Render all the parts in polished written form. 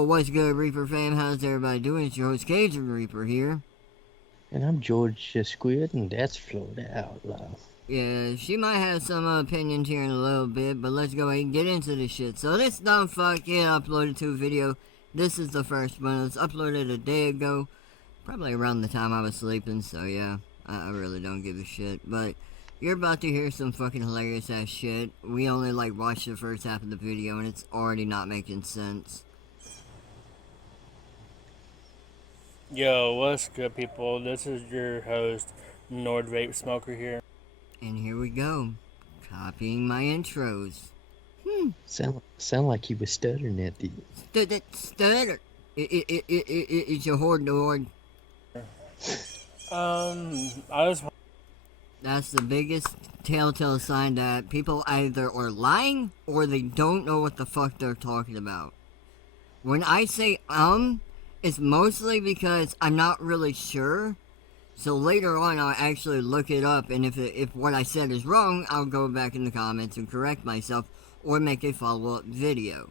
Yo, what's good, Reaper fam? How's everybody doing? It's your host, Cajun Reaper here. And I'm George Squid, and that's Florida Outlaw. Yeah, she might have some opinions here in a little bit, but let's go ahead and get into this shit. So this dumb fuck uploaded to a video. This is the first one. It was uploaded a day ago, probably around the time I was sleeping, so yeah, I really don't give a shit. But you're about to hear some fucking hilarious ass shit. We only watched the first half of the video and it's already not making sense. Yo, what's good, people? This is your host, Nord Vape Smoker here. And here we go, copying my intros. Sound like he was stuttering at the. Stutter. It's your horde, Lord. I just That's the biggest telltale sign that people either are lying or they don't know what the fuck they're talking about. When I say it's mostly because I'm not really sure. So later on, I'll actually look it up, and if what I said is wrong, I'll go back in the comments and correct myself or make a follow-up video.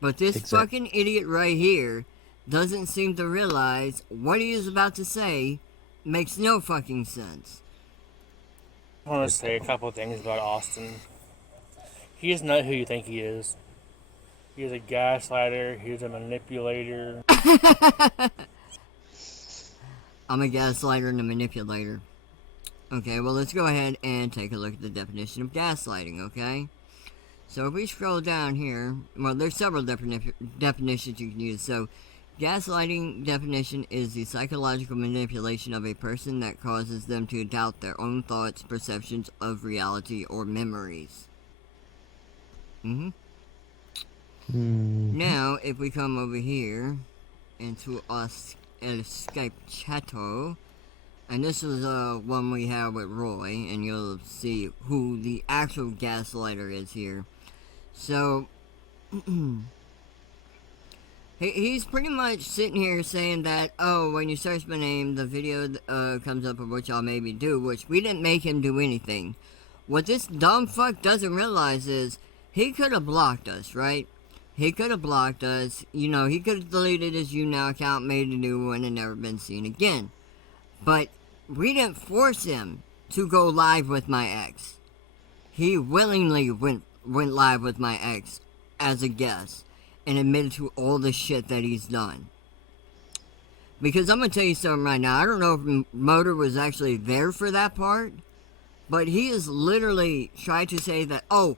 But this fucking idiot right here doesn't seem to realize what he is about to say makes no fucking sense. I want to say a couple of things about Austin. He is not who you think he is. He is a gaslighter. He's a manipulator. I'm a gaslighter and a manipulator. Okay, well, let's go ahead and take a look at the definition of gaslighting, okay? So if we scroll down here, well, there's several definitions you can use. So, gaslighting definition is the psychological manipulation of a person that causes them to doubt their own thoughts, perceptions of reality, or memories. Now, if we come over here into us El Skype Chato, and this is one we have with Roy, and you'll see who the actual gaslighter is here. So, he's pretty much sitting here saying that, oh, when you search my name, the video comes up of what y'all made me do, which we didn't make him do anything. What this dumb fuck doesn't realize is, he could have blocked us, right? He could have blocked us, you know, he could have deleted his YouNow account, made a new one, and never been seen again. But we didn't force him to go live with my ex. He willingly went live with my ex as a guest and admitted to all the shit that he's done. Because I'm going to tell you something right now. I don't know if Motor was actually there for that part, but he is literally trying to say that, oh,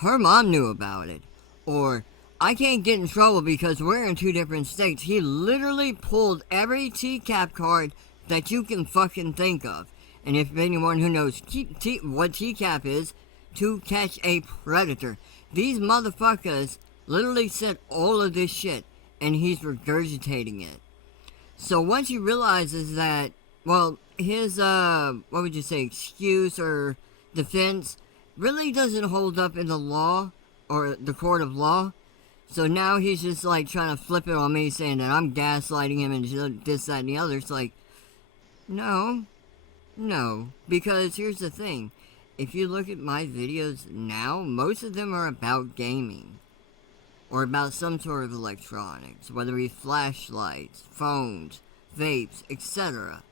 her mom knew about it, or I can't get in trouble because we're in two different states. He literally pulled every TCAP card that you can fucking think of. And if anyone who knows what TCAP is, to catch a predator. These motherfuckers literally said all of this shit, and he's regurgitating it. So once he realizes that, well, his, what would you say, excuse or defense really doesn't hold up in the law, or the court of law. So now he's just like trying to flip it on me, saying that I'm gaslighting him and this, that, and the other. It's like, no, because here's the thing. If you look at my videos now, most of them are about gaming. Or about some sort of electronics, whether it be flashlights, phones, vapes, etc.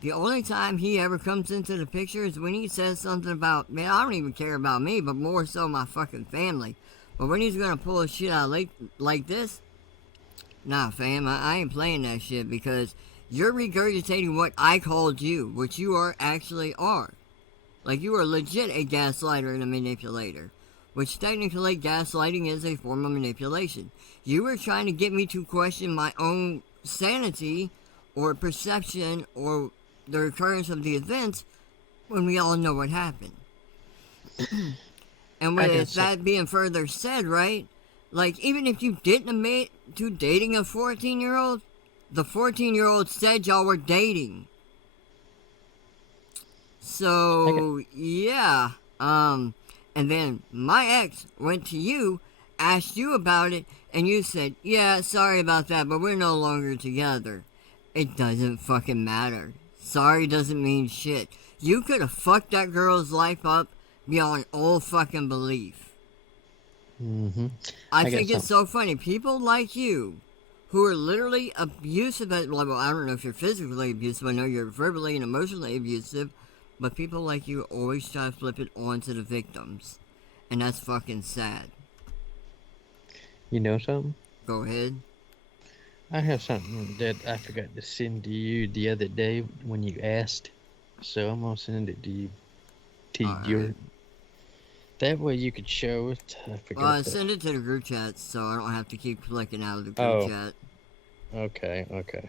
The only time he ever comes into the picture is when he says something about, man, I don't even care about me, but more so my fucking family. But when he's gonna pull a shit out like this, nah, fam, I ain't playing that shit because you're regurgitating what I called you, which you actually are. Like, you are legit a gaslighter and a manipulator. Which technically, gaslighting is a form of manipulation. You were trying to get me to question my own sanity or perception or the occurrence of the events when we all know what happened. And with that being further said, right? Like, even if you didn't admit to dating a 14-year-old, the 14-year-old said y'all were dating. So, yeah, and then my ex went to you, asked you about it, and you said, yeah, sorry about that, but we're no longer together. It doesn't fucking matter. Sorry doesn't mean shit. You could have fucked that girl's life up beyond all fucking belief. Mm-hmm. I I got think it's something. so funny. People like you, who are literally abusive at level. I don't know if you're physically abusive. I know you're verbally and emotionally abusive, but people like you always try to flip it onto the victims, and that's fucking sad. You know something? Go ahead. I have something that I forgot to send to you the other day when you asked. So I'm gonna send it to you. To All right. your. That way you could show it. I forgot the. Send it to the group chat so I don't have to keep clicking out of the group Oh, chat. okay, okay.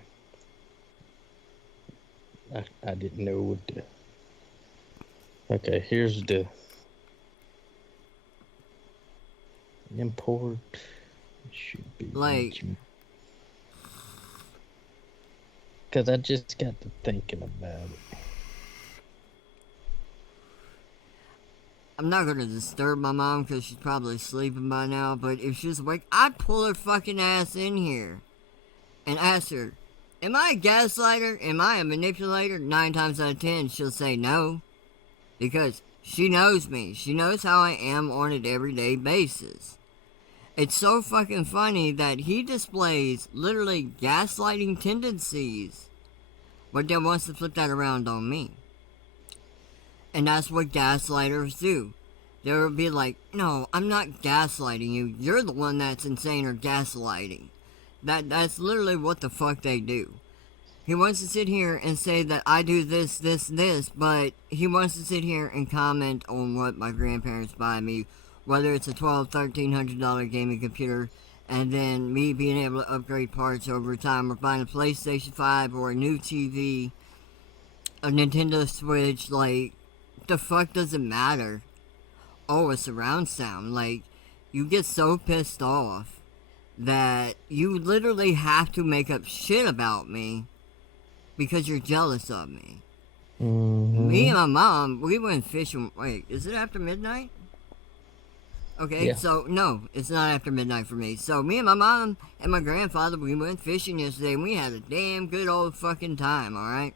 I didn't know what the. Okay, here's the import. Should be Like, because I just got to thinking about it. I'm not gonna disturb my mom because she's probably sleeping by now, but if she's awake, I'd pull her fucking ass in here and ask her, am I a gaslighter? Am I a manipulator? 9 times out of 10, she'll say no. Because she knows me. She knows how I am on an everyday basis. It's so fucking funny that he displays literally gaslighting tendencies, but then wants to flip that around on me. And that's what gaslighters do. They'll be like, no, I'm not gaslighting you. You're the one that's insane or gaslighting. That's literally what the fuck they do. He wants to sit here and say that I do this, but he wants to sit here and comment on what my grandparents buy me, whether it's a $1,200-$1,300 gaming computer, and then me being able to upgrade parts over time, or buying a PlayStation 5 or a new TV, a Nintendo Switch. Like, the fuck does it matter? Oh, a surround sound. Like, you get so pissed off that you literally have to make up shit about me because you're jealous of me. Mm-hmm. Me and my mom, we went fishing. Wait, is it after midnight? Okay, Yeah. so no, it's not after midnight for me. So me and my mom and my grandfather, we went fishing yesterday and we had a damn good old fucking time, alright?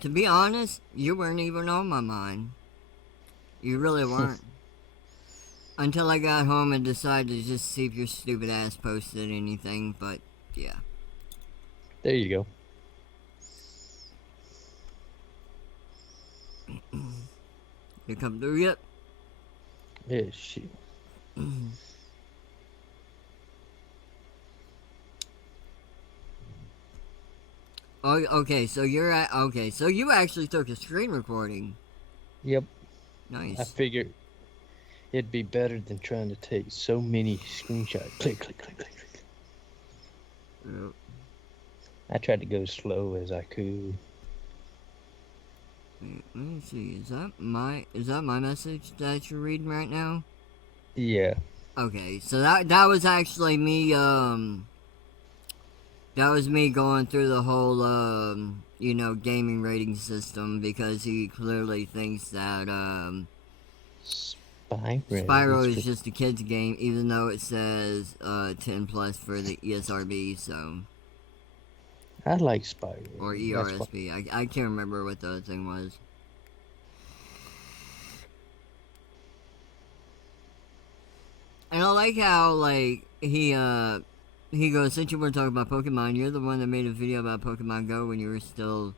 To be honest, you weren't even on my mind. You really weren't. Until I got home and decided to just see if your stupid ass posted anything, but yeah. There you go. You come through yet? Yeah, shit. Oh, okay, so you're at, okay, so you actually took a screen recording. Yep. I Nice. figured it'd be better than trying to take so many screenshots. Click, click, click, click, click. Yep. I tried to go slow as I could. Wait, let me see, is that my message that you're reading right now? Yeah. Okay, so that was actually me, that was me going through the whole, gaming rating system, because he clearly thinks that, Spyro is just a kid's game, even though it says, 10 plus for the ESRB, so, I like Spyro. or That's why- ERSB, I can't remember what the other thing was. And I like how, like, he goes, since you were talking about Pokemon, you're the one that made a video about Pokemon Go when you were still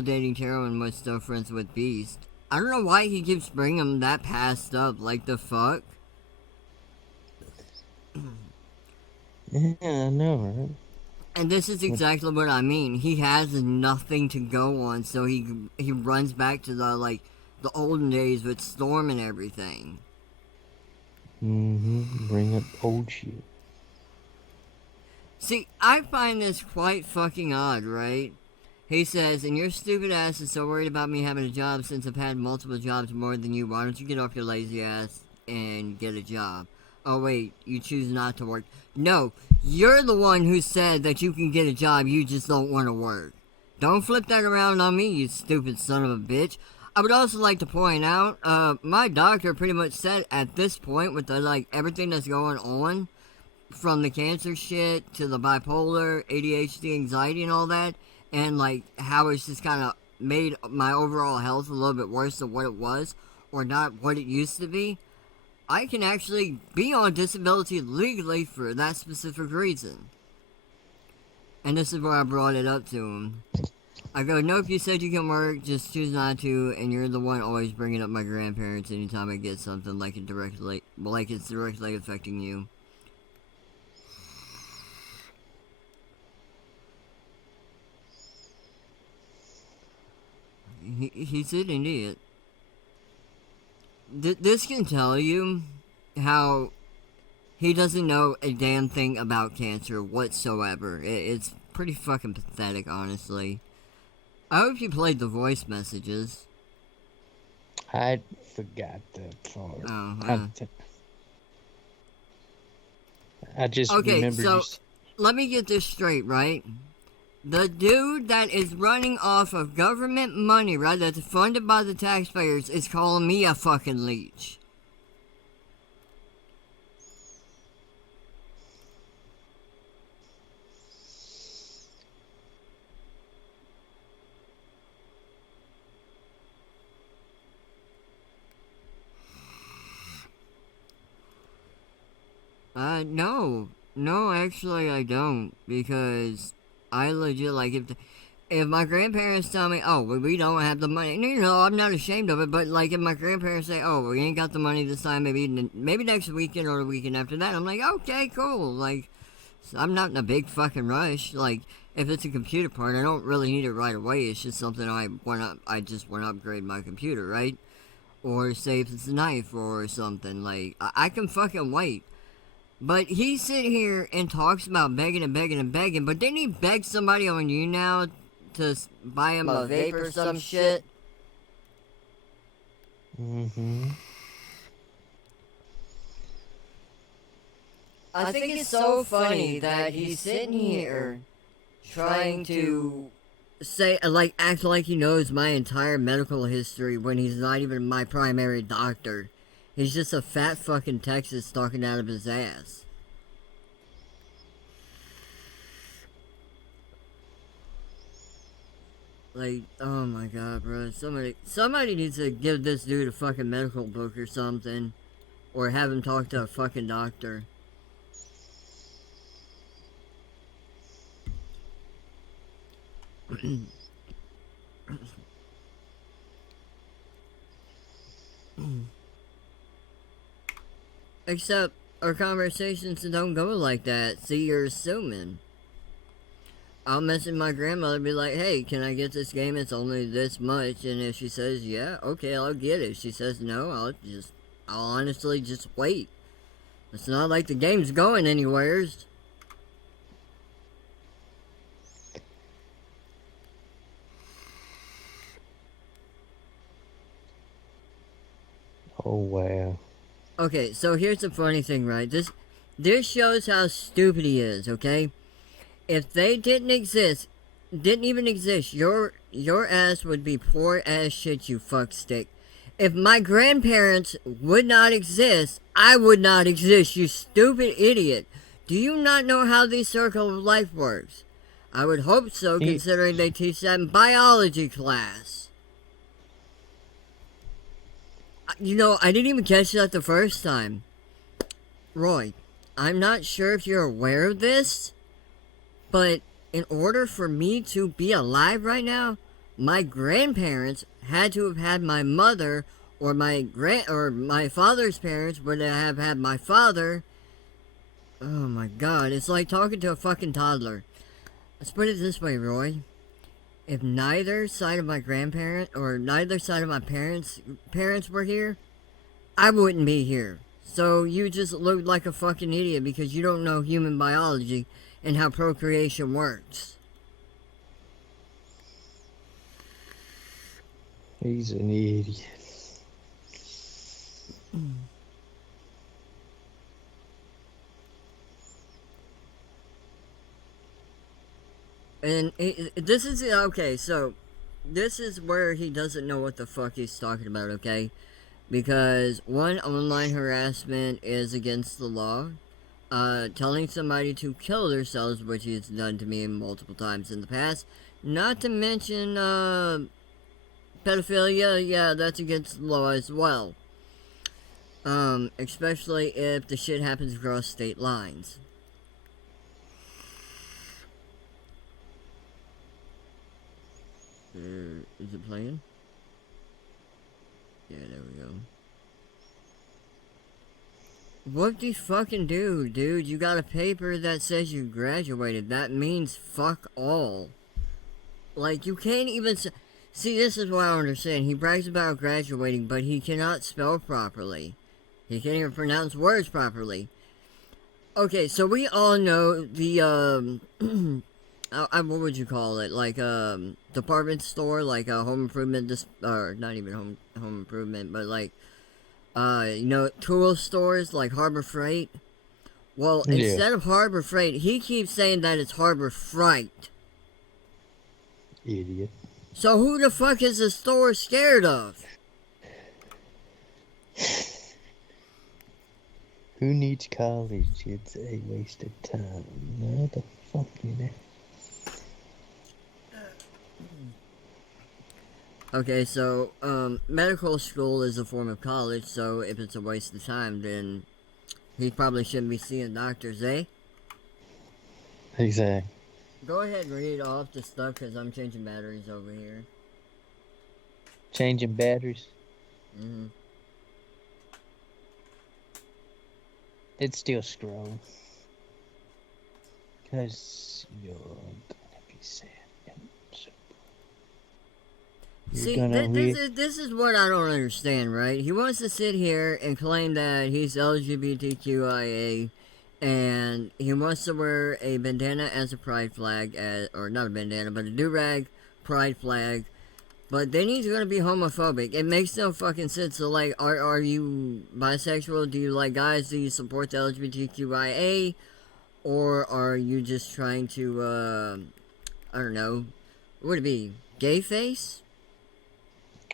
dating Taro and was still friends with Beast. I don't know why he keeps bringing that past up, like, the fuck? Yeah, I know, right? And this is exactly what I mean. He has nothing to go on, so he runs back to the olden days with Storm and everything. Mm-hmm. Bring up old shit. See, I find this quite fucking odd, right? He says, and your stupid ass is so worried about me having a job since I've had multiple jobs more than you. Why don't you get off your lazy ass and get a job? Oh, wait, you choose not to work. No, you're the one who said that you can get a job, you just don't want to work. Don't flip that around on me, you stupid son of a bitch. I would also like to point out, my doctor pretty much said at this point, with the, everything that's going on, from the cancer shit to the bipolar, ADHD, anxiety, and all that, and how it's just kind of made my overall health a little bit worse than what it was, or not what it used to be. I can actually be on disability legally for that specific reason. And this is where I brought it up to him. I go, nope, you said you can work, just choose not to, and you're the one always bringing up my grandparents anytime I get something like it's directly affecting you. He's an idiot. This can tell you how he doesn't know a damn thing about cancer whatsoever. It's pretty fucking pathetic, honestly. I hope you played the voice messages. I forgot that part. Oh, I just okay, remembered so you. let me get this straight, right? The dude that is running off of government money, right, that's funded by the taxpayers, is calling me a fucking leech. No, actually I don't, because I legit, like, if my grandparents tell me, oh, well, we don't have the money, and, you know, I'm not ashamed of it, but, like, if my grandparents say, oh, we ain't got the money this time, maybe next weekend or the weekend after that, I'm like, okay, cool, like, I'm not in a big fucking rush, like, if it's a computer part, I don't really need it right away, it's just something I just want to upgrade my computer, right? Or say if it's a knife or something, like, I can fucking wait. But he sit here and talks about begging and begging and begging, but didn't he beg somebody on you now to buy him a vape or some shit? Mm-hmm. I think it's so funny that he's sitting here trying to say, like, act like he knows my entire medical history when he's not even my primary doctor. He's just a fat fucking Texas talking out of his ass. Like, oh my god, bro. Somebody needs to give this dude a fucking medical book or something. Or have him talk to a fucking doctor. Except, our conversations don't go like that. See, you're assuming. I'll message my grandmother and be like, hey, can I get this game? It's only this much. And if she says, yeah, okay, I'll get it. If she says no, I'll honestly just wait. It's not like the game's going anywheres. Oh, wow. Okay, so here's the funny thing, right? This shows how stupid he is, okay? If they didn't even exist, your ass would be poor as shit, you fuckstick. If my grandparents would not exist, I would not exist, you stupid idiot. Do you not know how the circle of life works? I would hope so, considering they teach that in biology class. You know, I didn't even catch that the first time. Roy, I'm not sure if you're aware of this, but in order for me to be alive right now, my grandparents had to have had my mother, or my father's parents would have had my father. Oh my god, it's like talking to a fucking toddler. Let's put it this way, Roy. If neither side of my grandparent or neither side of my parents were here, I wouldn't be here. So you just look like a fucking idiot because you don't know human biology and how procreation works. He's an idiot. And this is, okay, so this is where he doesn't know what the fuck he's talking about, okay? Because, one, online harassment is against the law. Telling somebody to kill themselves, which he's done to me multiple times in the past. Not to mention, pedophilia, yeah, that's against the law as well. Especially if the shit happens across state lines. Is it playing? Yeah, there we go. What do you fucking do, dude? You got a paper that says you graduated. That means fuck all. Like, you can't even see, this is what I don't understand. He brags about graduating, but he cannot spell properly. He can't even pronounce words properly. Okay, so we all know the, what would you call it? Like, department store, like a home improvement, or not even home improvement, but like, you know, tool stores like Harbor Freight. Well, Yeah. instead of Harbor Freight, he keeps saying that it's Harbor Fright. Idiot. So who the fuck is the store scared of? Who needs college? It's a waste of time. No, the fuck you know. Okay, so, medical school is a form of college, so if it's a waste of time, then he probably shouldn't be seeing doctors, eh? Exactly. Go ahead and read off the stuff, because I'm changing batteries over here. Changing batteries. Mm-hmm. It's still scrolling. Cause you're gonna be sad. See, gonna this is what I don't understand, right? He wants to sit here and claim that he's LGBTQIA, and he wants to wear a bandana as a pride flag, or not a bandana, but a do-rag pride flag, but then he's gonna be homophobic. It makes no fucking sense. So, like, are you bisexual? Do you like guys? Do you support the LGBTQIA? Or are you just trying to, I don't know, what would it be? Gay face?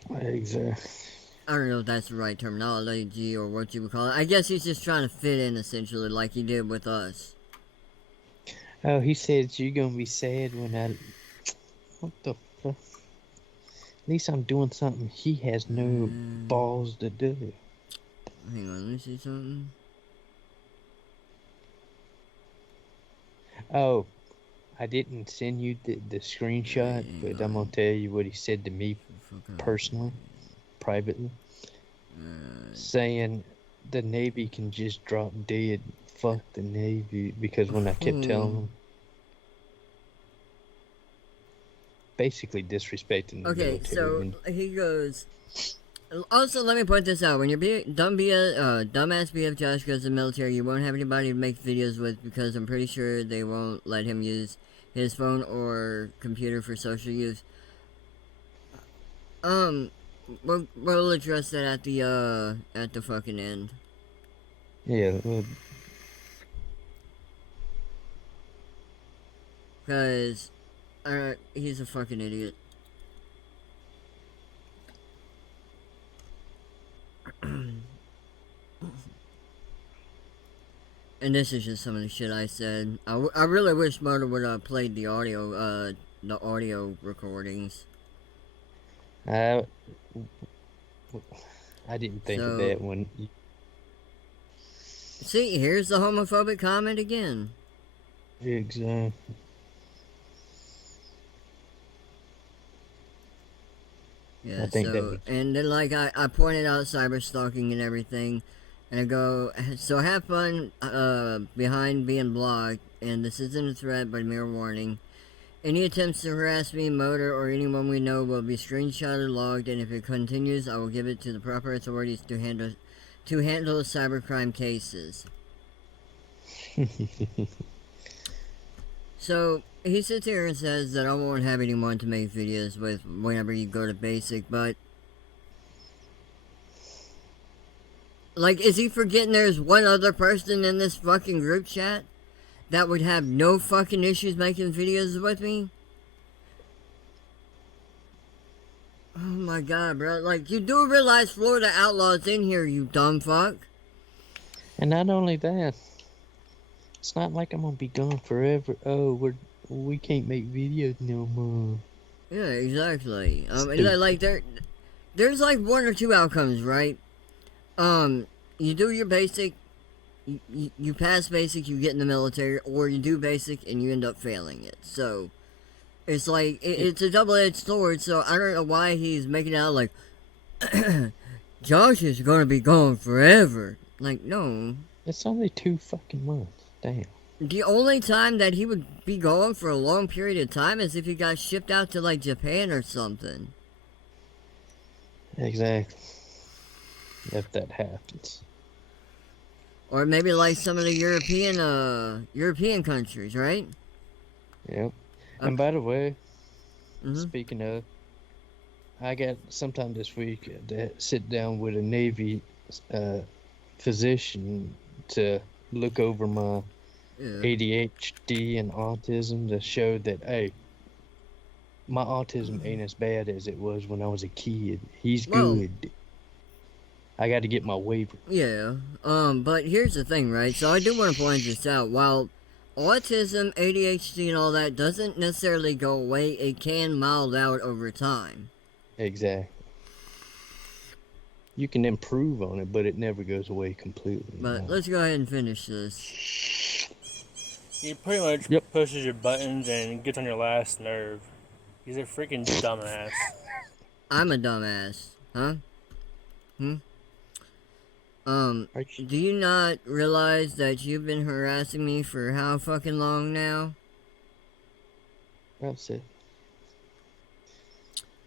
Exactly. I don't know if that's the right terminology or what you would call it. I guess he's just trying to fit in, essentially, like he did with us. Oh, he said you're gonna be sad when I. What the fuck? At least I'm doing something he has no balls to do. Hang on, let me see something. Oh, I didn't send you the screenshot, but I'm gonna tell you what he said to me personally, privately, saying the Navy can just drop dead. Fuck the Navy, because when I kept telling him, basically disrespecting the Okay, military. so he goes. Also, let me point this out. When your dumbass BF Josh goes to the military, you won't have anybody to make videos with, because I'm pretty sure they won't let him use his phone or computer for social use. We'll address that at the fucking end. Yeah, Cause, he's a fucking idiot. And this is just some of the shit I said. I really wish Motor would have played the audio recordings. I didn't think of So- that when. See, here's the homophobic comment again. Exactly. Yeah, I think that so, would- and then, like, I pointed out cyber stalking and everything, and I go, so have fun, behind being blocked, and this isn't a threat, but a mere warning. Any attempts to harass me, Motor, or anyone we know will be screenshotted, logged, and if it continues, I will give it to the proper authorities to handle cybercrime cases. So, he sits here and says that I won't have anyone to make videos with whenever you go to basic, but... Like, is he forgetting there's one other person in this fucking group chat that would have no fucking issues making videos with me? Oh my god, bro. Like, you do realize Florida Outlaw's in here, you dumb fuck. And not only that, it's not like I'm gonna be gone forever. Oh, we can't make videos no more. Yeah, exactly. Stupid. Like, there's like one or two outcomes, right? you do your basic, you pass basic, you get in the military, or you do basic and you end up failing it. So it's like it's a double-edged sword. So I don't know why he's making it out like Josh is gonna be gone forever. Like, no. It's only 2 fucking months. Damn. The only time that he would be gone for a long period of time is if he got shipped out to like Japan or something. Exactly. If that happens. Or maybe like some of the European countries, right? Yep. And by the way, Mhm. speaking of, I got sometime this week to sit down with a Navy physician to look over my Yeah. ADHD and autism to show that, hey, my autism ain't as bad as it was when I was a kid. He's Well- good. I got to get my waiver. Yeah. But here's the thing, right? So I do want to point this out. While autism, ADHD, and all that doesn't necessarily go away, it can mild out over time. Exactly. You can improve on it, but it never goes away completely. But let's go ahead and finish this. He pretty much Yep. pushes your buttons and gets on your last nerve. He's a freaking dumbass. I'm a dumbass, huh? Are you- Do you not realize that you've been harassing me for how fucking long now? That's it.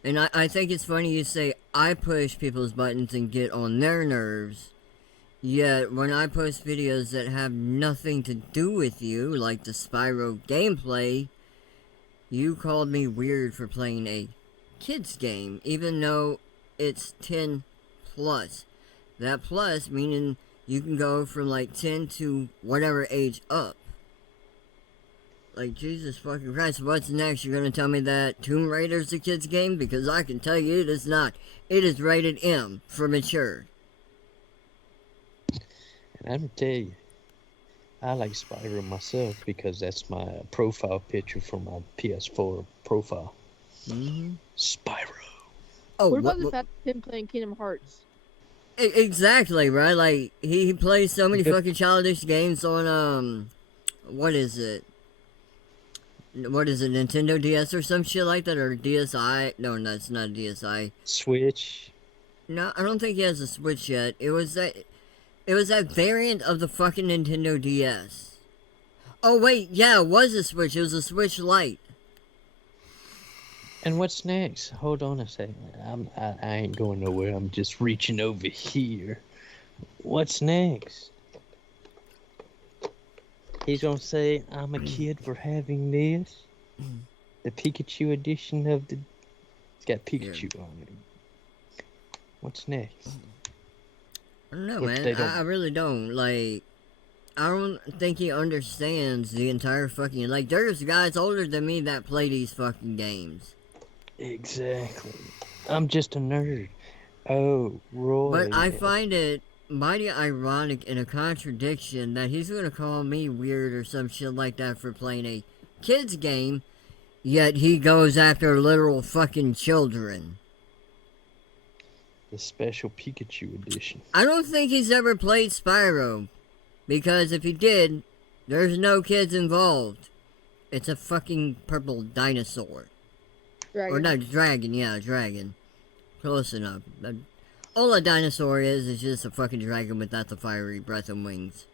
And I think it's funny you say I push people's buttons and get on their nerves. Yet when I post videos that have nothing to do with you, like the Spyro gameplay, you called me weird for playing a kids game, even though it's 10 plus. That plus meaning you can go from like 10 to whatever age up. Like, Jesus fucking Christ, what's next? You're gonna tell me that Tomb Raider's a kid's game? Because I can tell you it is not. It is rated M for mature. And I'm gonna tell you, I like Spyro myself because that's my profile picture for my PS4 profile. Mm-hmm. Spyro. Oh, What about the fact of him playing Kingdom Hearts? Exactly, right? Like, he plays so many Yep. fucking childish games on, what is it? What is it, Nintendo DS or some shit like that? Or DSi? No, it's not DSi. Switch. No, I don't think he has a Switch yet. It was that variant of the fucking Nintendo DS. Oh, wait, yeah, it was a Switch. It was a Switch Lite. And what's next? Hold on a second. I ain't going nowhere. I'm just reaching over here. What's next? He's gonna say I'm a kid for having this. The Pikachu edition of the. It's got Pikachu on it. What's next? I don't know, Which man. they don't- I really don't. Like, I don't think he understands the entire fucking... Like, there's guys older than me that play these fucking games. Exactly. I'm just a nerd. Oh, Roy. But I find it mighty ironic and a contradiction that he's gonna call me weird or some shit like that for playing a kid's game, yet he goes after literal fucking children. The special Pikachu edition. I don't think he's ever played Spyro, because if he did, there's no kids involved. It's a fucking purple dinosaur. Dragon. Or not, dragon, yeah, dragon. Close enough. All a dinosaur is just a fucking dragon without the fiery breath and wings.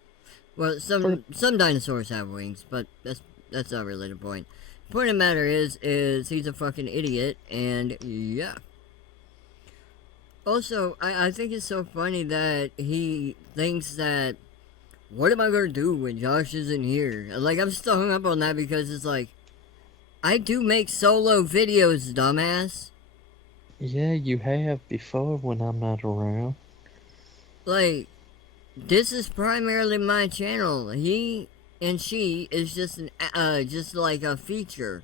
Well, some dinosaurs have wings, but that's not really the point. Point of the matter is he's a fucking idiot, and yeah. Also, I think it's so funny that he thinks that, what am I gonna do when Josh isn't here? Like, I'm still hung up on that because it's like, I do make solo videos, dumbass. Yeah, you have before when I'm not around. Like, this is primarily my channel. He and she is just just like a feature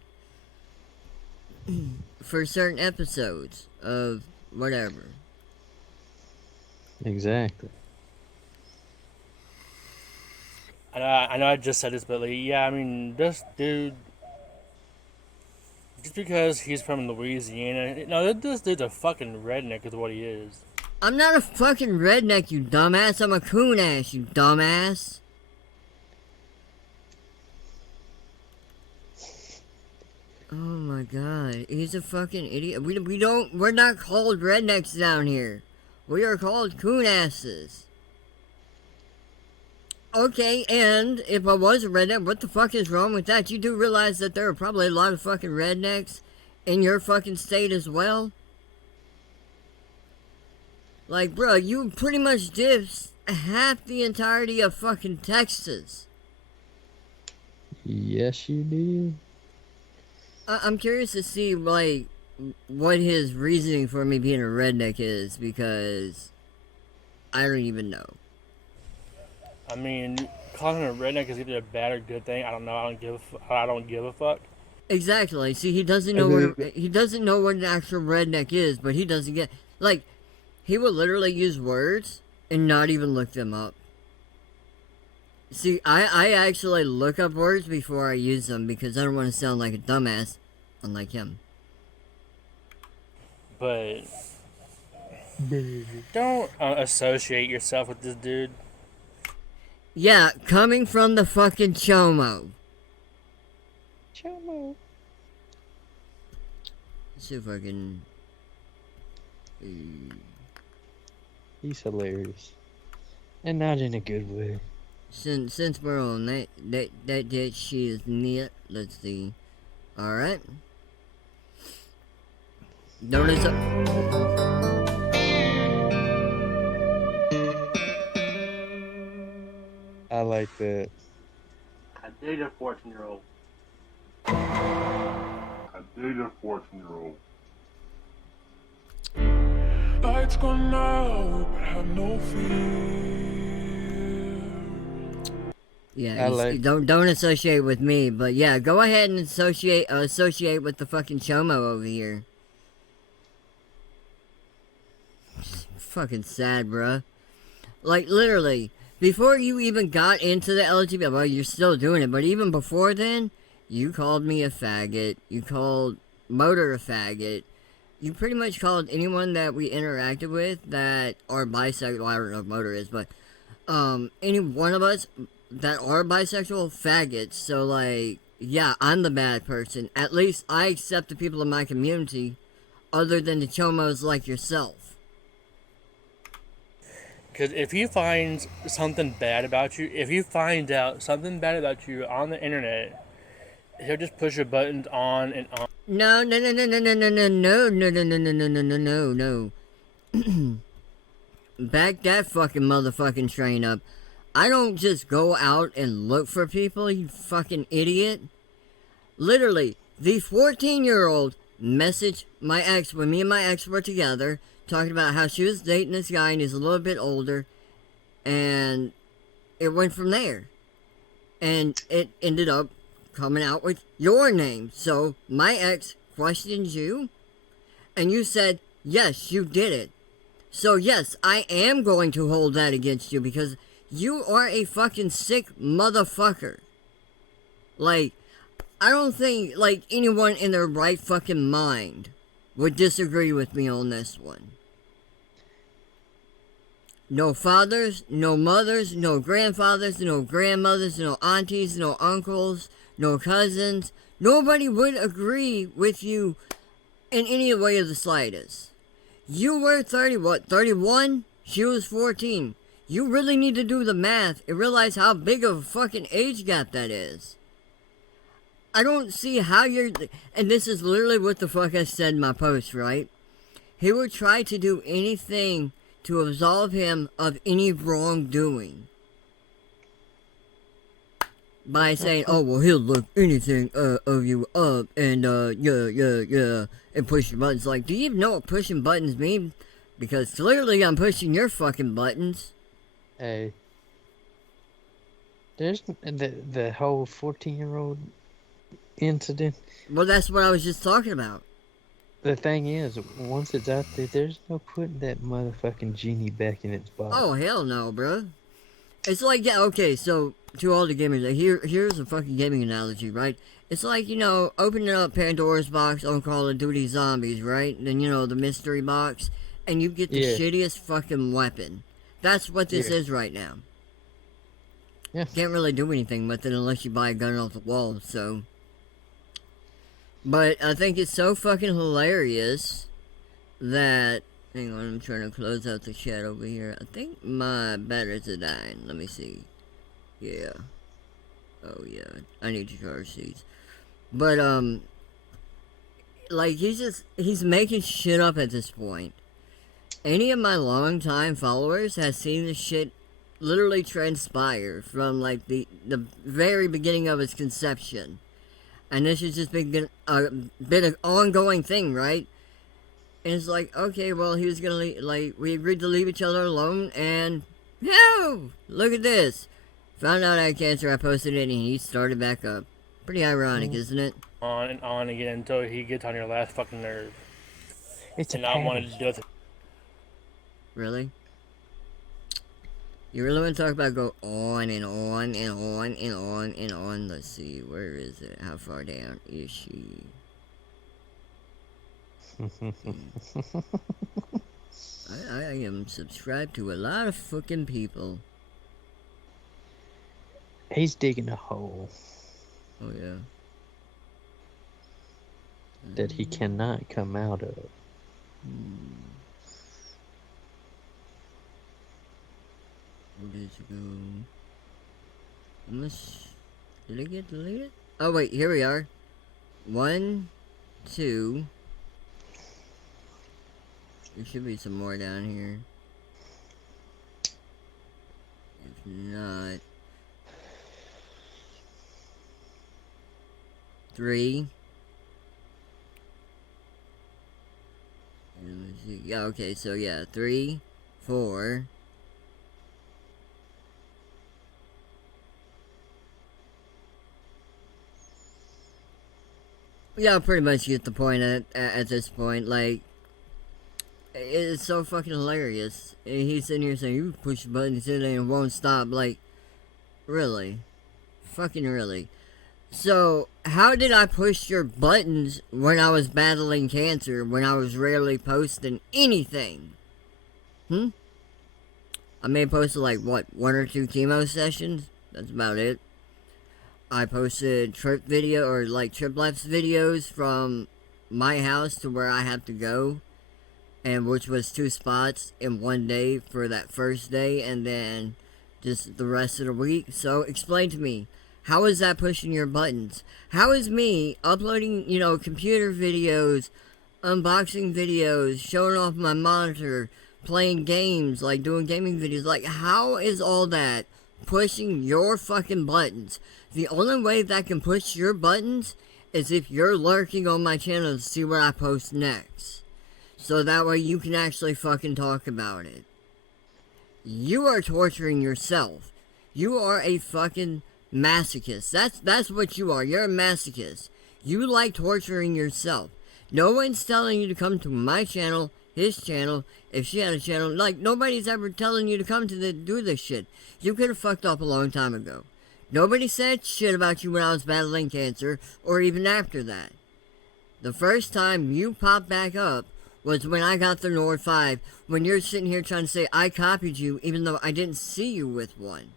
for certain episodes of whatever. Exactly. I know I just said this, but like, yeah, I mean, this dude, just because he's from Louisiana, no, this dude's a fucking redneck is what he is. I'm not a fucking redneck, you dumbass. I'm a coon ass, you dumbass. Oh my god, he's a fucking idiot. We're not called rednecks down here. We are called coon asses. Okay, and if I was a redneck, what the fuck is wrong with that? You do realize that there are probably a lot of fucking rednecks in your fucking state as well? Like, bro, you pretty much dissed half the entirety of fucking Texas. Yes, you did. I'm curious to see, like, what his reasoning for me being a redneck is, because I don't even know. I mean, calling him a redneck is either a bad or good thing. I don't know. I don't give a fuck. Exactly. See, he doesn't know what an actual redneck is, but he doesn't get, like, he will literally use words and not even look them up. See, I actually look up words before I use them because I don't want to sound like a dumbass, unlike him. But don't associate yourself with this dude. Yeah, coming from the fucking Chomo. Chomo. See if I can... He's hilarious. And not in a good way. Since we're on that she is neat, let's see. Alright. Notice I like that. I dated a 14-year-old. Lights gone out, but have no fear. Yeah, like- don't associate with me, but yeah, go ahead and associate with the fucking Chomo over here. Fucking sad, bruh. Like, literally, before you even got into the LGBT, well, you're still doing it, but even before then, you called me a faggot, you called Motor a faggot, you pretty much called anyone that we interacted with that are bisexual, well, I don't know if Motor is, but, any one of us that are bisexual, faggots. So, like, yeah, I'm the bad person. At least I accept the people in my community other than the chomos like yourself. Because if he finds something bad about you, if you find out something bad about you on the internet, he'll just push your buttons on and on. No. Back that fucking motherfucking train up. I don't just go out and look for people, you fucking idiot. Literally, the 14-year-old messaged my ex when me and my ex were together, talking about how she was dating this guy and he's a little bit older, and it went from there. And it ended up coming out with your name. So my ex questioned you, and you said, yes, you did it. So yes, I am going to hold that against you because you are a fucking sick motherfucker. Like, I don't think, like, anyone in their right fucking mind would disagree with me on this one. No fathers, no mothers, no grandfathers, no grandmothers, no aunties, no uncles, no cousins. Nobody would agree with you in any way of the slightest. You were 31? She was 14. You really need to do the math and realize how big of a fucking age gap that is. I don't see how you're... And this is literally what the fuck I said in my post, right? He would try to do anything to absolve him of any wrongdoing. By saying, oh, well, he'll look anything of you up and, yeah, and push your buttons. Like, do you even know what pushing buttons mean? Because clearly I'm pushing your fucking buttons. Hey. There's the whole 14-year-old incident. Well, that's what I was just talking about. The thing is, once it's out there, there's no putting that motherfucking genie back in its box. Oh, hell no, bro. It's like, yeah, okay, so, to all the gamers, here's a fucking gaming analogy, right? It's like, you know, opening up Pandora's box on Call of Duty Zombies, right? Then, you know, the mystery box. and you get the Yeah. shittiest fucking weapon. That's what this Yeah. is right now. Yeah. Can't really do anything with it unless you buy a gun off the wall, so. But I think it's so fucking hilarious that. Hang on, I'm trying to close out the chat over here. I think my batteries are dying. Let me see. Yeah. Oh, yeah. I need to charge these. But, like, he's making shit up at this point. Any of my longtime followers has seen this shit literally transpire from, like, the very beginning of its conception. And this has just been a bit of ongoing thing, right? And it's like, okay, well, he was gonna, we agreed to leave each other alone, and, no! Look at this! Found out I had cancer, I posted it, and he started back up. Pretty ironic, isn't it? On and on again until he gets on your last fucking nerve. It's a And not wanting pattern. to do it. Really? You really want to talk about go on and on and on and on and on? Let's see, where is it? How far down is she? I am subscribed to a lot of fucking people. He's digging a hole Oh yeah. that he cannot come out of. Where did you go? Unless, did it get deleted? Oh wait, here we are. 1, 2. There should be some more down here. If not, 3. Let me see. Yeah, okay, so yeah, 3, 4. Yeah, pretty much get the point at this point. Like, it's so fucking hilarious. And he's sitting here saying, you push the button, and it won't stop. Like, really? Fucking really. So, how did I push your buttons when I was battling cancer, when I was rarely posting anything? I may have posted, like, what, 1 or 2 chemo sessions? That's about it. I posted trip video, or, like, trip lapse videos from my house to where I have to go, and which was 2 spots in 1 day for that first day, and then just the rest of the week. So, explain to me, how is that pushing your buttons? How is me uploading, computer videos, unboxing videos, showing off my monitor, playing games, like doing gaming videos, like how is all that pushing your fucking buttons? The only way that can push your buttons is if you're lurking on my channel to see what I post next. So that way you can actually fucking talk about it. You are torturing yourself. You are a fucking masochist. That's what you are. You're a masochist. You like torturing yourself. No one's telling you to come to my channel, his channel, if she had a channel. Like, nobody's ever telling you to come to do this shit. You could have fucked up a long time ago. Nobody said shit about you when I was battling cancer, or even after that. The first time you popped back up was when I got the Nord 5, when you're sitting here trying to say I copied you, even though I didn't see you with one.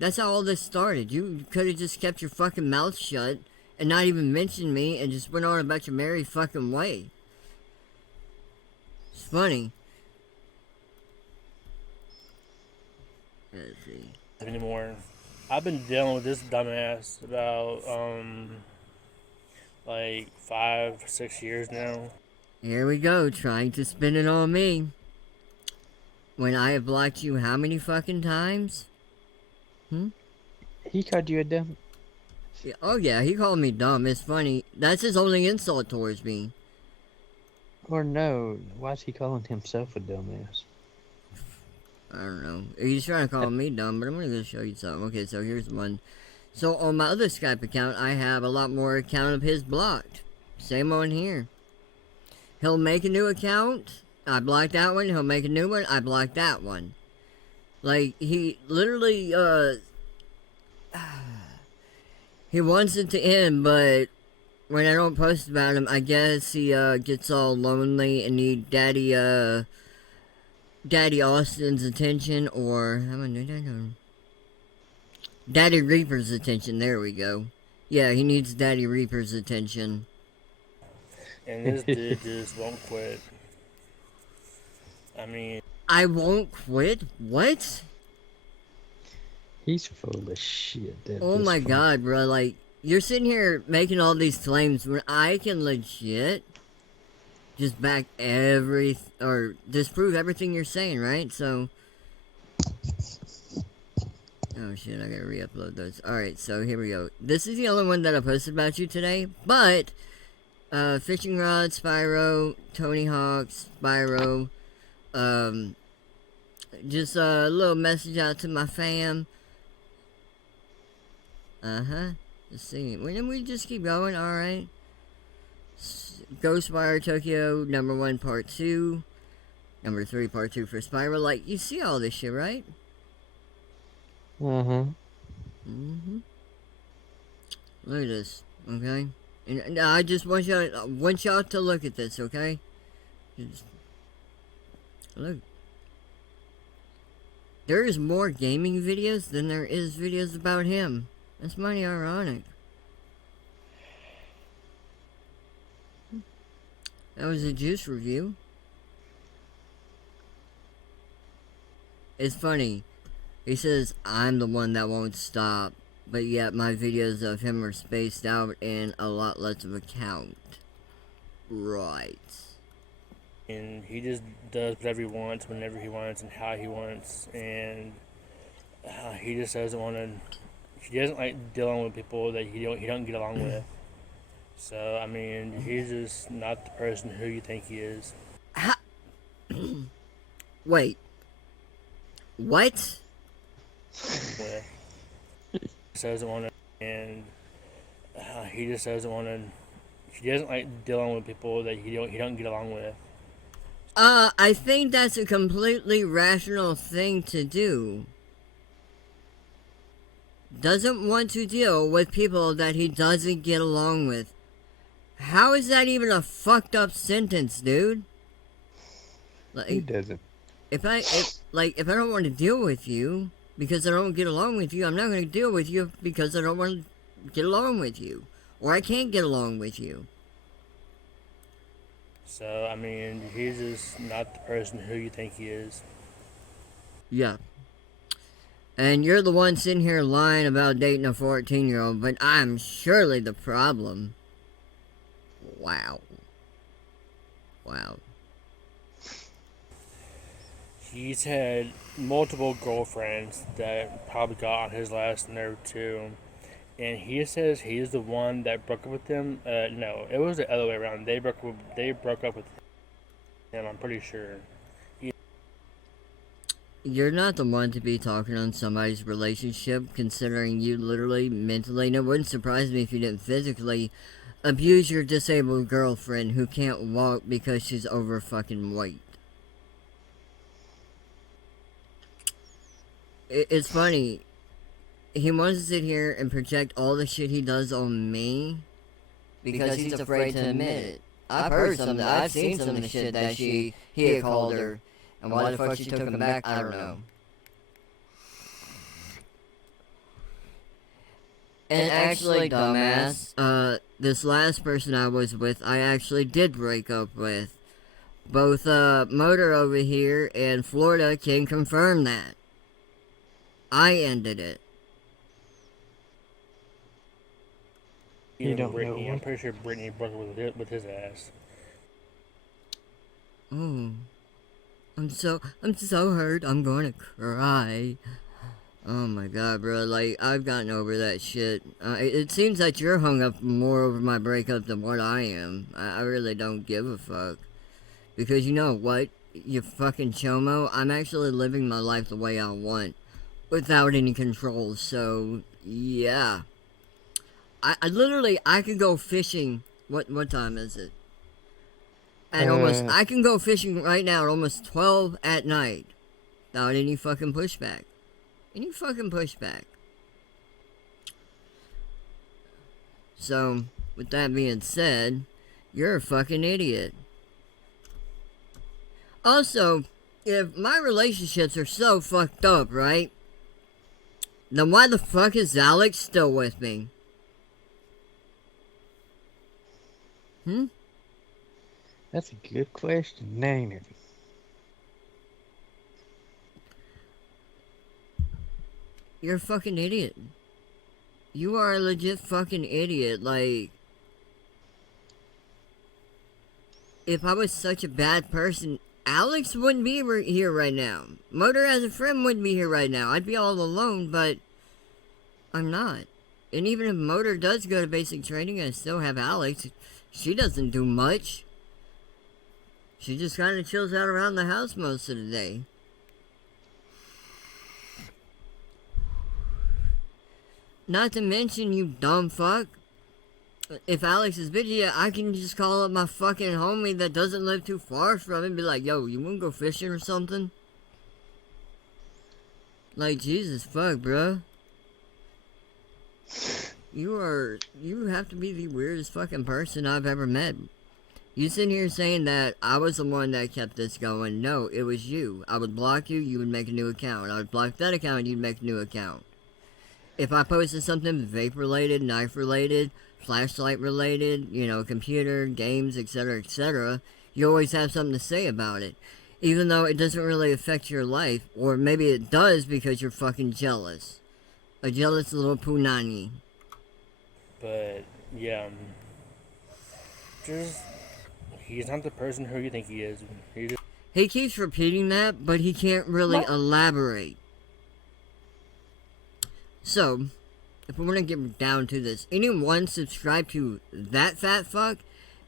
That's how all this started. You could have just kept your fucking mouth shut and not even mentioned me and just went on about your merry fucking way. It's funny. Let's see. Anymore. I've been dealing with this dumbass about like 5, 6 years now. Here we go, trying to spin it on me. When I have blocked you how many fucking times? He called you a dumb. Yeah, oh yeah, he called me dumb. It's funny. That's his only insult towards me. Or no, why is he calling himself a dumbass? I don't know. He's trying to call me dumb, but I'm gonna go show you something. Okay, so here's one. So on my other Skype account, I have a lot more account of his blocked. Same on here. He'll make a new account. I blocked that one. He'll make a new one. I blocked that one. Like, he literally, he wants it to end, but when I don't post about him, I guess he gets all lonely and need Daddy Austin's attention, or how am I doing that? Daddy Reaper's attention. There we go. Yeah, he needs Daddy Reaper's attention. And this dude just won't quit. I mean, I won't quit? What? He's full of shit. Oh my god, bro. Like, you're sitting here making all these claims when I can legit just back or disprove everything you're saying, right? So. Oh shit, I gotta re-upload those. Alright, so here we go. This is the only one that I posted about you today, but Fishing Rod, Spyro, Tony Hawk, Spyro, just a little message out to my fam. Let's see. When we just keep going, alright. Ghostwire Tokyo, number 1, part 2. Number 3, part 2 for Spyro. Like, you see all this shit, right? Uh-huh. Look at this, okay? And I just want y'all to look at this, okay? Just look. There is more gaming videos than there is videos about him. That's mighty ironic. That was a Juice review. It's funny. He says, I'm the one that won't stop, but yet my videos of him are spaced out and a lot less of a count. Right. and he just does whatever he wants, whenever he wants, and how he wants, and he just doesn't want to. He doesn't like dealing with people that he don't get along with. So I mean, he's just not the person who you think he is. Wait. What? With. Just doesn't want to, and he just doesn't want to. He doesn't like dealing with people that he don't get along with. I think that's a completely rational thing to do. Doesn't want to deal with people that he doesn't get along with. How is that even a fucked up sentence, dude? Like, He doesn't. if I don't want to deal with you because I don't get along with you, I'm not going to deal with you because I don't want to get along with you, or I can't get along with you. So I mean, he's just not the person who you think he is. Yeah. And you're the one sitting here lying about dating a 14-year-old, but I'm surely the problem. Wow. Wow. He's had multiple girlfriends that probably got on his last nerve too. And he says he's the one that broke up with them. No, it was the other way around. They broke up with him, I'm pretty sure. You're not the one to be talking on somebody's relationship, considering you literally, mentally, and it wouldn't surprise me if you didn't physically abuse your disabled girlfriend who can't walk because she's over fucking weight. It's funny. He wants to sit here and project all the shit he does on me because he's afraid to admit it. I've seen some of the shit that he had called her, and why the fuck she took him back, I don't know. And actually, dumbass, this last person I was with, I actually did break up with. Both, Motor over here and Florida can confirm that. I ended it. You don't Brittany, know. I'm pretty sure Brittany broke up with his ass. Oh. I'm so hurt, I'm gonna cry. Oh my god, bro, like, I've gotten over that shit. It seems that you're hung up more over my breakup than what I am. I really don't give a fuck. Because you know what, you fucking chomo, I'm actually living my life the way I want. Without any controls, so, yeah. I literally, I could go fishing, what time is it? I can go fishing right now at almost 12 at night. Without any fucking pushback. Any fucking pushback. So, with that being said, you're a fucking idiot. Also, if my relationships are so fucked up, right? Then why the fuck is Alex still with me? That's a good question, ain't it? You're a fucking idiot. You are a legit fucking idiot. Like, if I was such a bad person, Alex wouldn't be here right now. Motor as a friend wouldn't be here right now. I'd be all alone, but I'm not. And even if Motor does go to basic training, I still have Alex. She doesn't do much. She just kind of chills out around the house most of the day. Not to mention, you dumb fuck, if Alex is busy, I can just call up my fucking homie that doesn't live too far from him and be like, yo, you wanna go fishing or something? Like, Jesus fuck, bruh. You have to be the weirdest fucking person I've ever met. You sitting here saying that I was the one that kept this going. No, it was you. I would block you, you would make a new account. I would block that account, you'd make a new account. If I posted something vape related, knife related, flashlight related, you know, computer, games, etc., you always have something to say about it. Even though it doesn't really affect your life, or maybe it does because you're fucking jealous. A jealous little punani. But yeah, just he's not the person who you think he is. He keeps repeating that, but he can't really elaborate. So, if we're gonna get down to this, anyone subscribe to that fat fuck,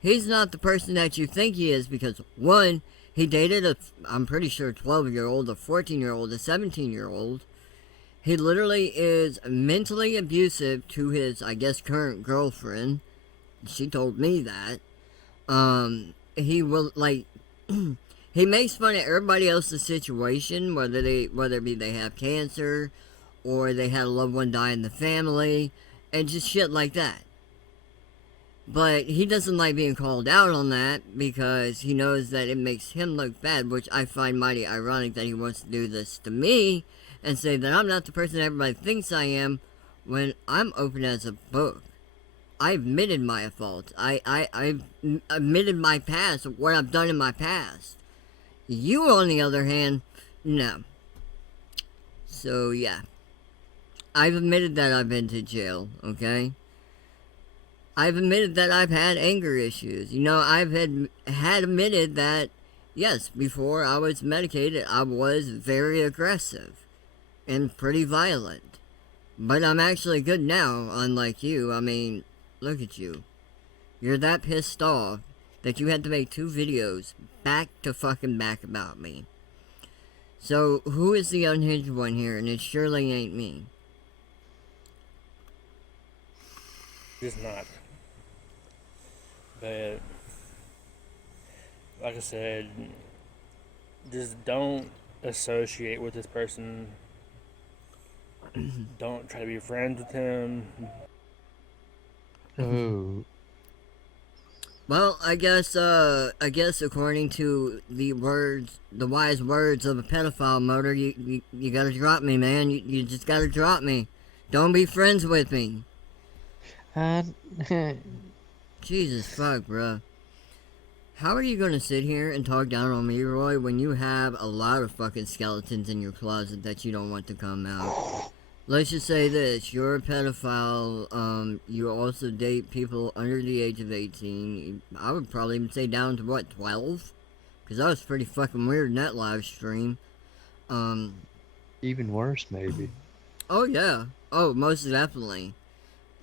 he's not the person that you think he is, because one, he dated I'm pretty sure 12-year-old, a 14-year-old, a 17-year-old. He literally is mentally abusive to his, I guess, current girlfriend. She told me that. He will, like, he makes fun of everybody else's situation, whether it be they have cancer, or they had a loved one die in the family, and just shit like that. But he doesn't like being called out on that, because he knows that it makes him look bad, which I find mighty ironic that he wants to do this to me, and say that I'm not the person everybody thinks I am, when I'm open as a book. I admitted my faults. I've admitted my past, what I've done in my past. You, on the other hand, no. So, yeah. I've admitted that I've been to jail, okay? I've admitted that I've had anger issues. You know, I've had admitted that, yes, before I was medicated, I was very aggressive and pretty violent. But I'm actually good now, unlike you. I mean, look at you. You're that pissed off that you had to make 2 videos back to fucking back about me. So, who is the unhinged one here? And it surely ain't me. It's not. But like I said, just don't associate with this person. Don't try to be friends with him. Oh. Well, I guess according to the wise words of a pedophile, Motor, you gotta drop me, man. You just gotta drop me. Don't be friends with me. Jesus fuck, bruh. How are you gonna sit here and talk down on me, Roy, when you have a lot of fucking skeletons in your closet that you don't want to come out? Let's just say this, you're a pedophile, you also date people under the age of 18. I would probably even say down to, what, 12? Because that was pretty fucking weird in that live stream. Even worse, maybe. Oh, yeah. Oh, most definitely.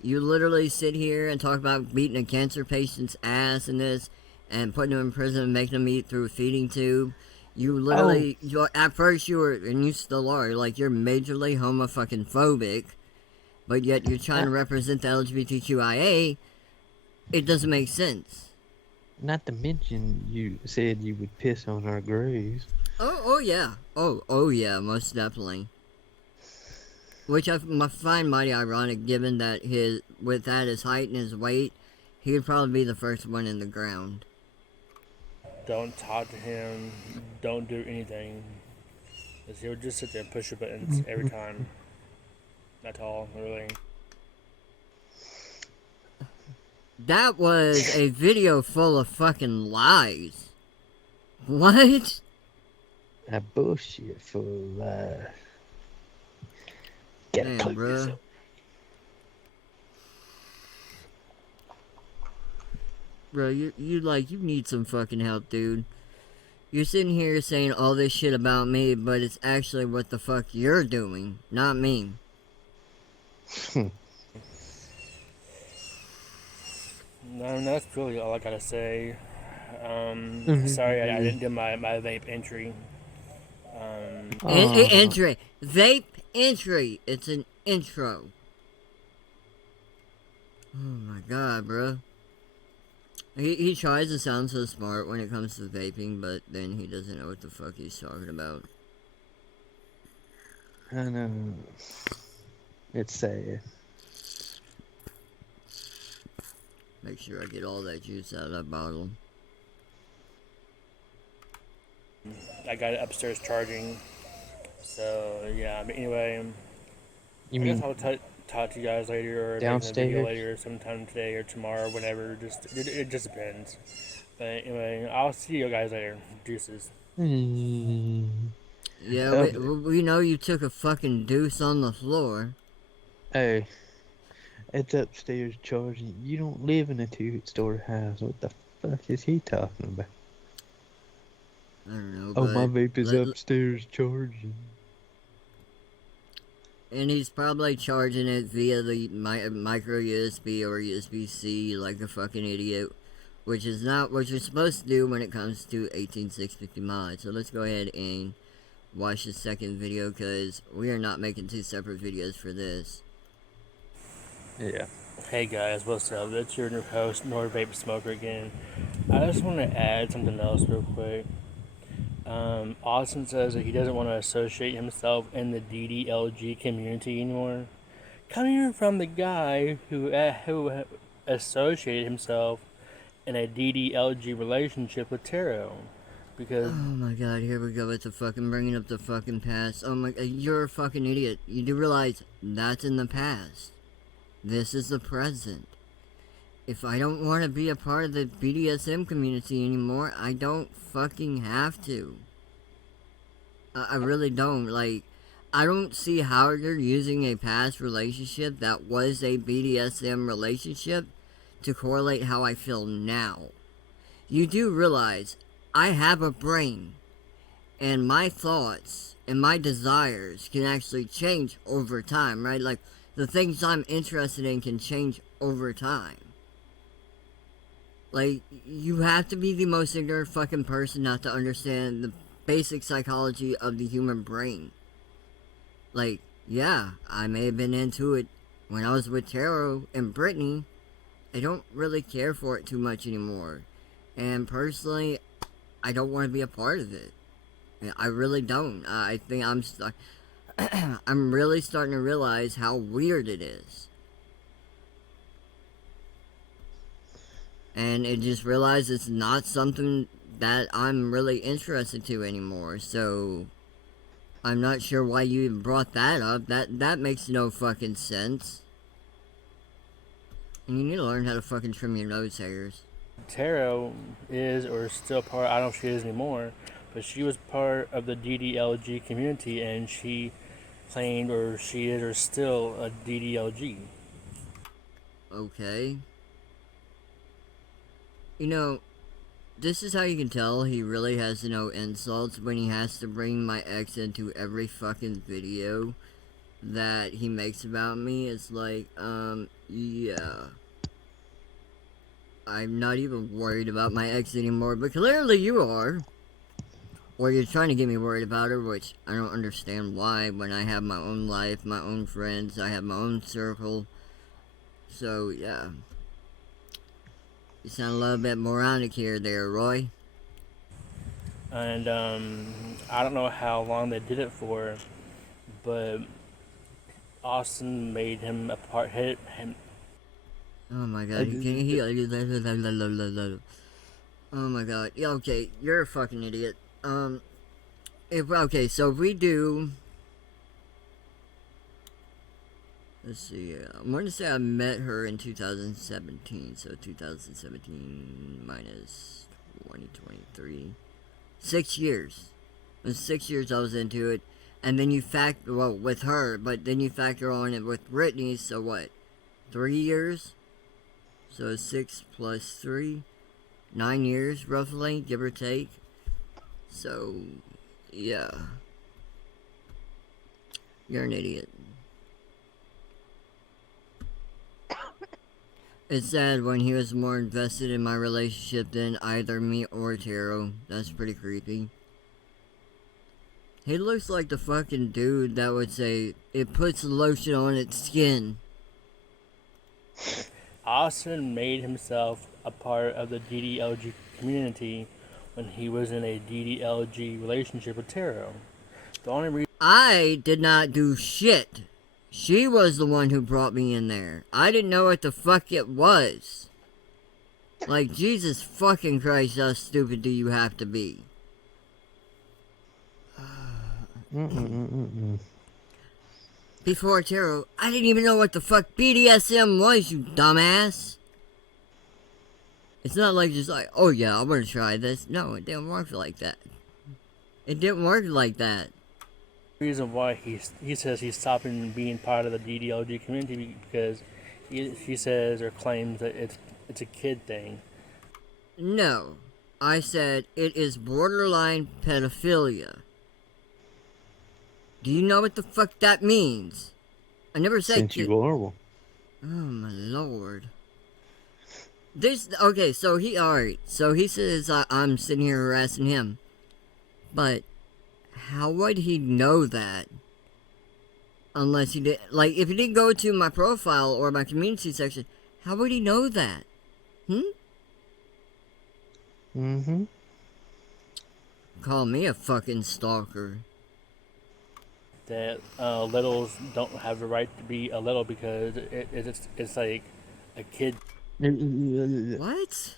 You literally sit here and talk about beating a cancer patient's ass and this, and putting them in prison and making them eat through a feeding tube. You literally, at first you were, and you still are, like, you're majorly homo-fucking-phobic, but yet you're trying to represent the LGBTQIA. It doesn't make sense. Not to mention, you said you would piss on our graves. Oh yeah. Oh yeah, most definitely. Which I find mighty ironic, given that his height and his weight, he would probably be the first one in the ground. Don't talk to him. Don't do anything. 'Cause he'll just sit there and push your buttons every time. That's all, really. That was a video full of fucking lies. What? A bullshit full of lies. Gotta Man, clean bruh. this up. Bro, you need some fucking help, dude. You're sitting here saying all this shit about me, but it's actually what the fuck you're doing, not me. No, that's really all I gotta say. Sorry I didn't do my vape entry. Entry. Vape entry. It's an intro. Oh my god, bro. He tries to sound so smart when it comes to vaping, but then he doesn't know what the fuck he's talking about. I know. It's sad. Make sure I get all that juice out of that bottle. I got it upstairs charging. So yeah. But anyway, You I guess mean I'll talk to you guys later, or make a downstairs? video later, sometime today or tomorrow, whenever. It just depends. But anyway, I'll see you guys later. Deuces. Yeah, Okay. we know you took a fucking deuce on the floor. Hey, it's upstairs charging. You don't live in a two-story house. What the fuck is he talking about? I don't know. Oh, but my vape is let- upstairs charging. And he's probably charging it via the micro USB or USB-C like a fucking idiot. Which is not what you're supposed to do when it comes to 18650 mods. So let's go ahead and watch the second video, because we are not making two separate videos for this. Yeah. Hey guys, what's up? It's your new host, Nord Vape Smoker again. I just want to add something else real quick. Austin says that he doesn't want to associate himself in the DDLG community anymore. Coming from the guy who associated himself in a DDLG relationship with Taro. Because Oh my god, here we go with the fucking bringing up the fucking past. Oh my god, you're a fucking idiot. You do realize that's in the past. This is the present. If I don't want to be a part of the BDSM community anymore, I don't fucking have to. I really don't. Like, I don't see how you're using a past relationship that was a BDSM relationship to correlate how I feel now. You do realize I have a brain, and my thoughts and my desires can actually change over time, right? Like, the things I'm interested in can change over time. Like, you have to be the most ignorant fucking person not to understand the basic psychology of the human brain. Like, yeah, I may have been into it when I was with Taro and Brittany. I don't really care for it too much anymore. And personally, I don't want to be a part of it. I really don't. I think I'm really starting to realize how weird it is. And it just realized it's not something that I'm really interested to anymore. So I'm not sure why you even brought that up. That makes no fucking sense. And you need to learn how to fucking trim your nose hairs. Taro is, or still part, I don't know if she is anymore, but she was part of the DDLG community, and she claimed, or she is, or still a DDLG. Okay. You know, this is how you can tell he really has no insults, when he has to bring my ex into every fucking video that he makes about me. It's like, yeah. I'm not even worried about my ex anymore, but clearly you are. Or you're trying to get me worried about her, which I don't understand why, when I have my own life, my own friends, I have my own circle. So, yeah. You sound a little bit moronic here there, Roy. And I don't know how long they did it for, but Austin made him a part. Oh my god, oh my god. Yeah, okay, you're a fucking idiot. Okay, so if we do... Let's see, I'm going to say I met her in 2017, so 2017 minus 2023. 6 years. It was 6 years I was into it, and then you factor, well, with her, but then you factor on it with Brittany, so what? 3 years? So 6 plus 3? 9 years, roughly, give or take. So, yeah. You're an idiot. It's sad when he was more invested in my relationship than either me or Taro. That's pretty creepy. He looks like the fucking dude that would say, it puts lotion on its skin. Austin made himself a part of the DDLG community when he was in a DDLG relationship with Taro. The only reason I did not do shit. She was the one who brought me in there. I didn't know what the fuck it was. Like, Jesus fucking Christ, how stupid do you have to be? Before Taro, I didn't even know what the fuck BDSM was, you dumbass. It's not like just like, oh yeah, I want to try this. No, it didn't work like that. It didn't work like that. reason why he says he's stopping being part of the DDLG community because he says or claims that it's a kid thing. No, I said it is borderline pedophilia. Do you know what the fuck that means? I never said Sensual. Oh my lord. Okay, so alright, so he says I'm sitting here harassing him. But how would he know that? Unless he did, like, if he didn't go to my profile or my community section, how would he know that? Call me a fucking stalker. That littles don't have the right to be a little because it's like a kid What?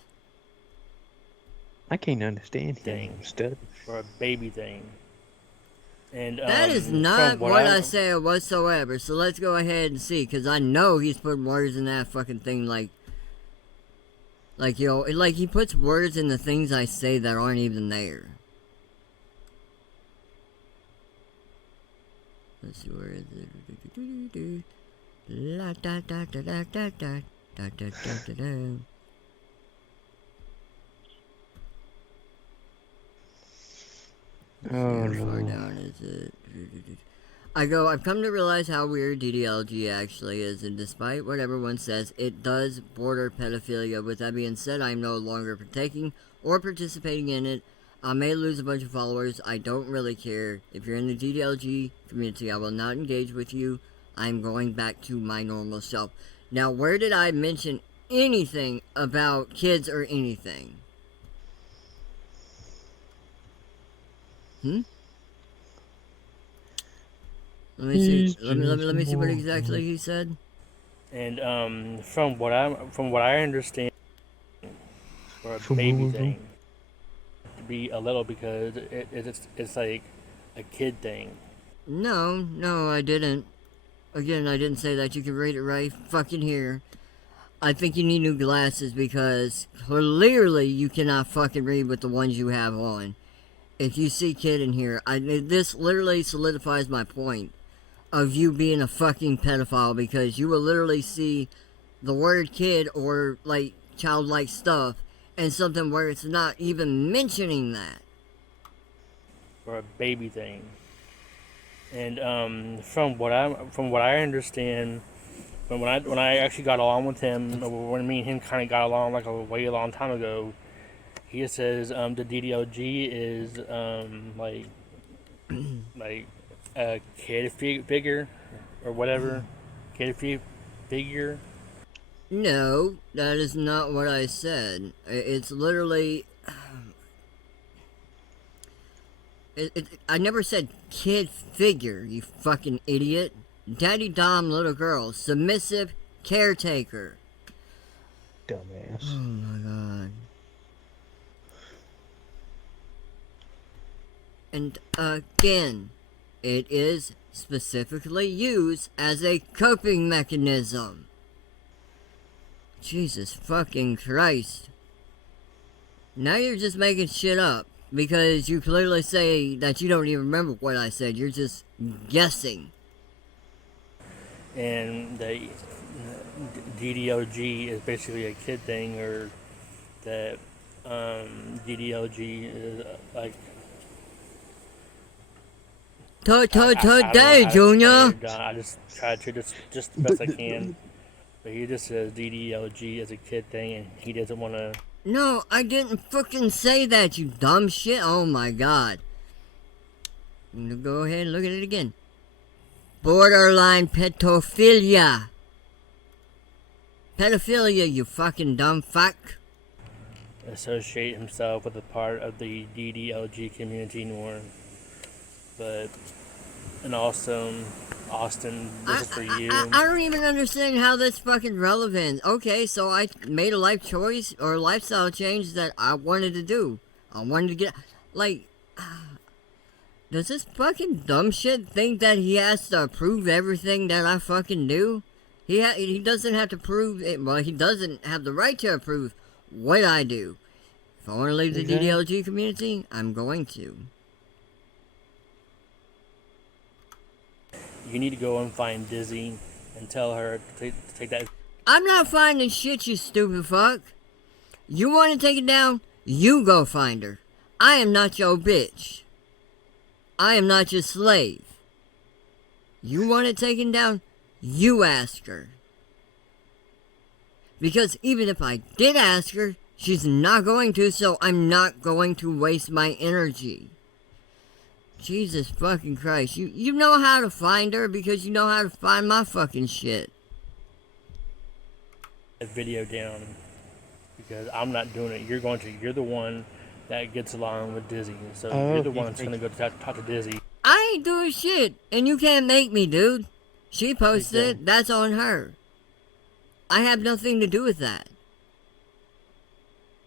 I can't understand thing him. Stuff. or a baby thing. And That is not what I say whatsoever, so let's go ahead and see, because I know he's putting words in that fucking thing like, yo, like he puts words in the things I say that aren't even there. Let's see, where is it? La da da da da da da da da da da. Oh, How far no. down is it? I've come to realize how weird DDLG actually is, and despite what everyone says, it does border pedophilia. With that being said, I am no longer partaking or participating in it. I may lose a bunch of followers. I don't really care. If you're in the DDLG community, I will not engage with you. I'm going back to my normal self. Now, where did I mention anything about kids or anything? Let me see. Let me see what exactly he said. And from what I understand, for a baby thing, to be a little because it's like a kid thing. No, I didn't. Again, I didn't say that. You can read it right fucking here. I think you need new glasses because clearly you cannot fucking read with the ones you have on. If you see kid in here, this literally solidifies my point of you being a fucking pedophile, because you will literally see the word kid or like childlike stuff and something where it's not even mentioning that. For a baby thing. And from what I understand, when I actually got along with him, when me and him kind of got along like a way long time ago, he says the DDLG is like a kid figure or whatever, kid figure. No, that is not what I said. It's literally... I never said kid figure, you fucking idiot. Daddy Dom little girl, submissive caretaker. Dumbass. Oh my god. And again, it is specifically used as a coping mechanism. Jesus fucking Christ. Now you're just making shit up because you clearly say that you don't even remember what I said. You're just guessing. And the DDLG is basically a kid thing, or that DDLG is like. Today, Junior. I just try to just the best I can. But he just says DDLG is a kid thing, and he doesn't want to. No, I didn't fucking say that, you dumb shit. Oh my god. I'm gonna go ahead and look at it again. Borderline pedophilia. Pedophilia, you fucking dumb fuck. Associate himself with a part of the DDLG community norm. But, and also, Austin, this is for you. I don't even understand how that's fucking relevant. Okay, so I made a life choice or lifestyle change that I wanted to do. I wanted to get, like, does this fucking dumb shit think that he has to approve everything that I fucking do? He doesn't have to prove it. Well, he doesn't have the right to approve what I do. If I want to leave the DDLG community, I'm going to. You need to go and find Dizzy and tell her to take that. I'm not finding shit, you stupid fuck. You want to take it down? You go find her. I am not your bitch. I am not your slave. You want it taken down? You ask her. Because even if I did ask her, she's not going to, so I'm not going to waste my energy. Jesus fucking Christ. You know how to find her because you know how to find my fucking shit. Video down, because I'm not doing it. You're the one that gets along with Dizzy, so you're the one that's gonna go talk to Dizzy. I ain't doing shit, and you can't make me, dude. She posted it, that's on her. I have nothing to do with that.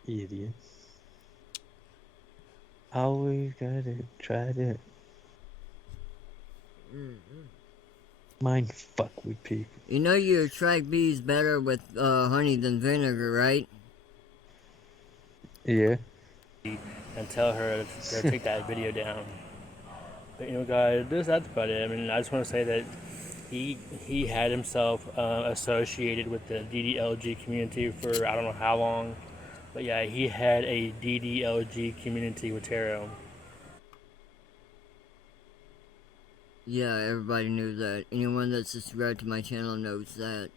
Idiot. Always gotta try to mind fuck with people. You know you attract bees better with honey than vinegar, right? Yeah. And tell her to take that video down. But guys, that's about it. I mean, I just want to say that he had himself associated with the DDLG community for I don't know how long, but yeah, he had a DDLG community with Taro. Yeah, everybody knew that. Anyone that subscribed to my channel knows that.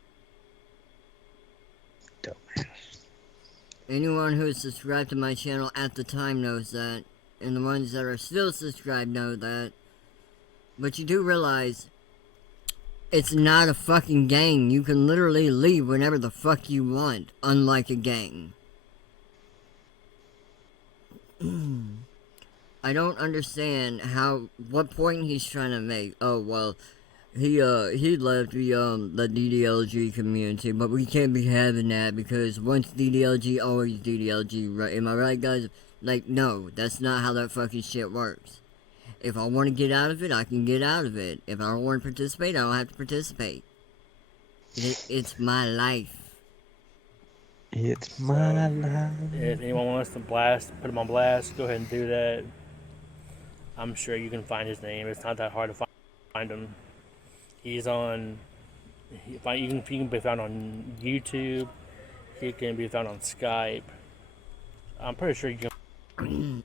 Dumbass. Anyone who subscribed to my channel at the time knows that. And the ones that are still subscribed know that. But you do realize, it's not a fucking gang. You can literally leave whenever the fuck you want, unlike a gang. I don't understand what point he's trying to make. Oh, well, he left the DDLG community, but we can't be having that because once DDLG, always DDLG, right? Am I right, guys? Like, no, that's not how that fucking shit works. If I want to get out of it, I can get out of it. If I don't want to participate, I don't have to participate. It's my life. It's my life. If anyone wants to put him on blast, go ahead and do that. I'm sure you can find his name. It's not that hard to find him. He's on. He can be found on YouTube. He can be found on Skype. I'm pretty sure you can.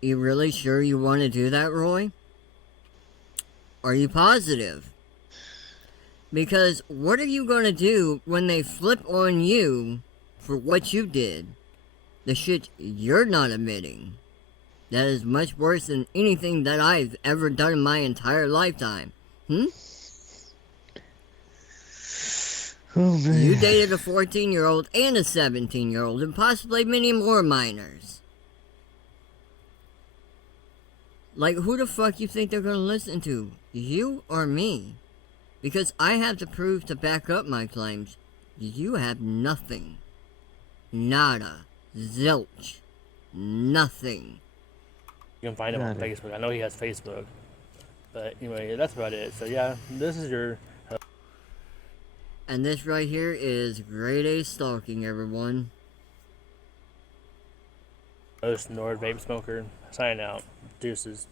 You really sure you want to do that, Roy? Are you positive? Because what are you going to do when they flip on you for what you did? The shit you're not admitting. That is much worse than anything that I've ever done in my entire lifetime. Oh, man. You dated a 14-year-old and a 17-year-old and possibly many more minors. Like, who the fuck you think they're gonna listen to? You or me? Because I have the proof to back up my claims. You have nothing. Nada. Zilch. Nothing. You can find him on Got it. Facebook. I know he has Facebook. But anyway, that's about it. So yeah, this is your And this right here is grade A stalking, everyone. host, Nord Vape Smoker, signing out. Deuces.